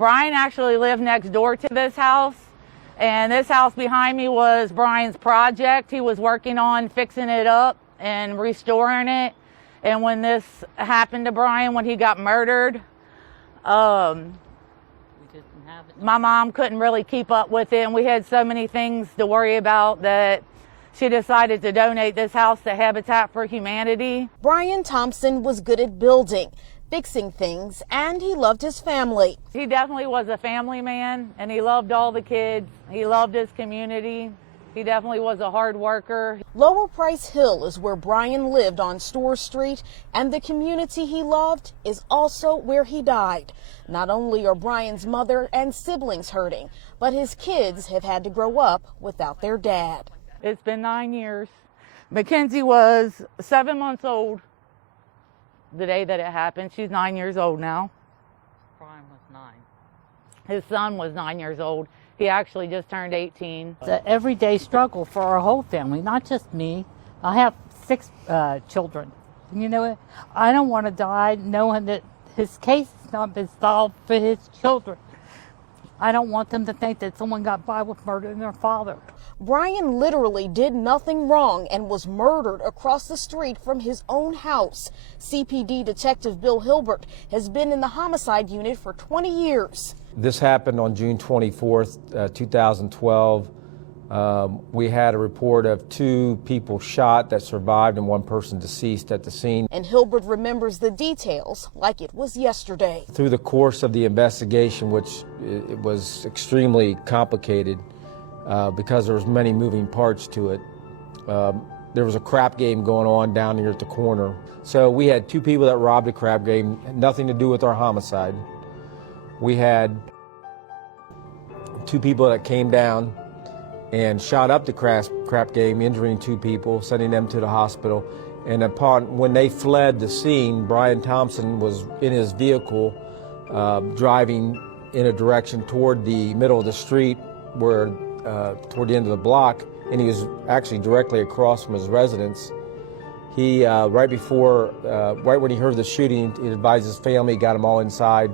Brian actually lived next door to this house, and this house behind me was Brian's project. He was working on fixing it up and restoring it. And when this happened to Brian, when he got murdered, my mom couldn't really keep up with it, and we had so many things to worry about that she decided to donate this house to Habitat for Humanity. Brian Thompson was good at building, fixing things, and he loved his family. He definitely was a family man, and he loved all the kids. He loved his community. He definitely was a hard worker. Lower Price Hill is where Brian lived on Store Street, and the community he loved is also where he died. Not only are Brian's mother and siblings hurting, but his kids have had to grow up without their dad. It's been 9 years. Mackenzie was 7 months old the day that it happened. She's 9 years old now. Brian was 9. His son was 9 years old. He actually just turned 18. It's an everyday struggle for our whole family, not just me. I have 6 children. You know, I don't want to die knowing that his case has not been solved for his children. I don't want them to think that someone got by with murdering their father. Brian literally did nothing wrong and was murdered across the street from his own house. CPD Detective Bill Hilbert has been in the homicide unit for 20 years. This happened on June 24th, 2012. We had a report of 2 people shot that survived and 1 person deceased at the scene. And Hilbert remembers the details like it was yesterday. Through the course of the investigation, which it was extremely complicated because there was many moving parts to it, there was a crap game going on down here at the corner. So we had 2 people that robbed a crap game, nothing to do with our homicide. We had 2 people that came down and shot up the crap game, injuring 2 people, sending them to the hospital. And when they fled the scene, Brian Thompson was in his vehicle driving in a direction toward the middle of the street, where toward the end of the block, and he was actually directly across from his residence. He, right when he heard the shooting, he advised his family, got them all inside.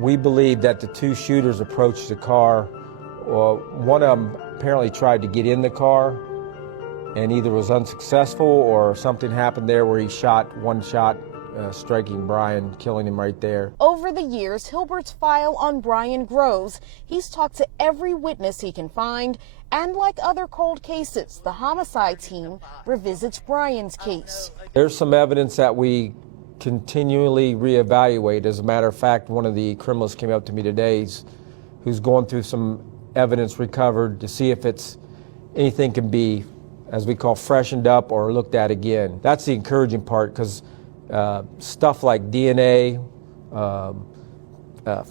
We believe that the 2 shooters approached the car. One of them apparently tried to get in the car and either was unsuccessful or something happened there where he shot one shot, striking Brian, killing him right there. Over the years, Hilbert's file on Brian grows. He's talked to every witness he can find, and like other cold cases, the homicide team revisits Brian's case. There's some evidence that we continually reevaluate. As a matter of fact, one of the criminals came up to me today who's going through some evidence recovered to see if anything can be, as we call, freshened up or looked at again. That's the encouraging part, because stuff like DNA,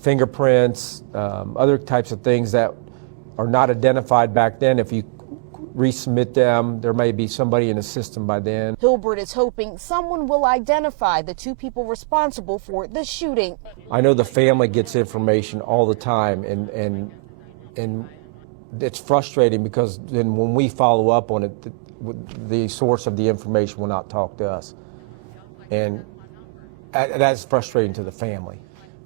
fingerprints, other types of things that are not identified back then, if you resubmit them, there may be somebody in the system by then. Hilbert is hoping someone will identify the 2 people responsible for the shooting. I know the family gets information all the time, and it's frustrating because then when we follow up on it, the source of the information will not talk to us. And that's frustrating to the family.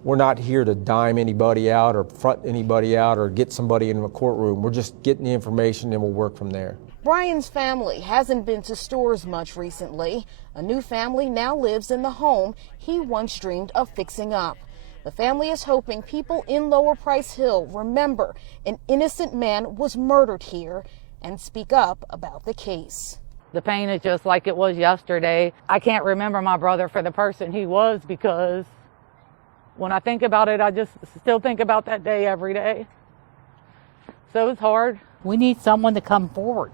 We're not here to dime anybody out or front anybody out or get somebody in a courtroom. We're just getting the information and we'll work from there. Brian's family hasn't been to stores much recently. A new family now lives in the home he once dreamed of fixing up. The family is hoping people in Lower Price Hill remember an innocent man was murdered here and speak up about the case. The pain is just like it was yesterday. I can't remember my brother for the person he was, because when I think about it, I just still think about that day every day. So it's hard. We need someone to come forward.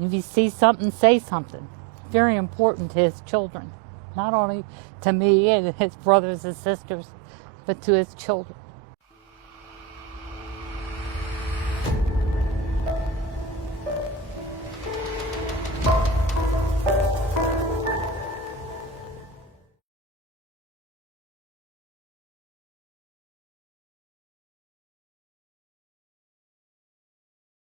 If you see something, say something. Very important to his children, not only to me and his brothers and sisters, but to his children.